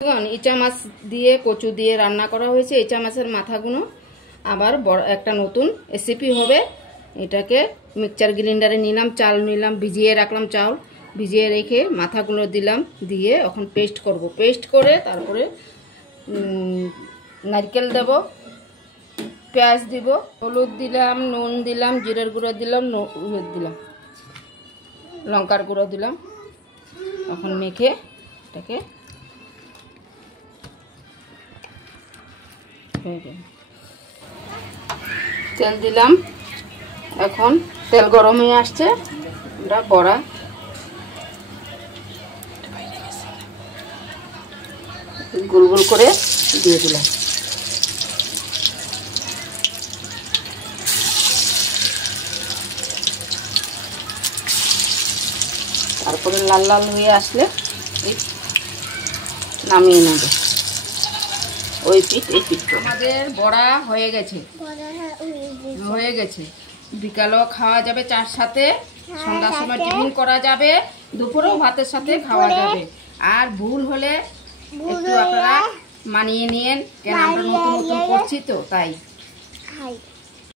ইচা মাছ দিয়ে কচু দিয়ে রান্না করা হয়েছে। ইচা মাছের মাথাগুলো আবার বড় একটা নতুন রেসিপি হবে। এটাকে মিক্সচার গ্রাইন্ডারে নিলাম, চাল নিলাম, ভিজিয়ে রাখলাম, চাল ভিজিয়ে রেখে মাথাগুলো দিলাম, দিয়ে এখন পেস্ট করব। পেস্ট করে তারপরে নারকেল দেব, পেঁয়াজ দিব, হলুদ দিলাম, নুন দিলাম, জিরের গুঁড়ো দিলাম, দিলাম লঙ্কার গুঁড়ো দিলাম। এখন মেখে এটাকে তেল দিলাম। এখন তেল গরম হয়ে আসছে, আমরা বড়া গোল গোল করে দিয়ে দিলাম। তারপরে লাল লাল হয়ে আসলে নামিয়ে নেব। ওই পিঠ এই পিঠ আমাদের বড়া হয়ে গেছে, বিকালেও খাওয়া যাবে চার সাথে, সন্ধ্যার সময় টিফিন করা যাবে, দুপুরেও ভাতের সাথে খাওয়া যাবে। আর ভুল হলে একটু আপনারা মানিয়ে নিয়েন, কেন আমরা নতুন নতুন করছি তো তাই।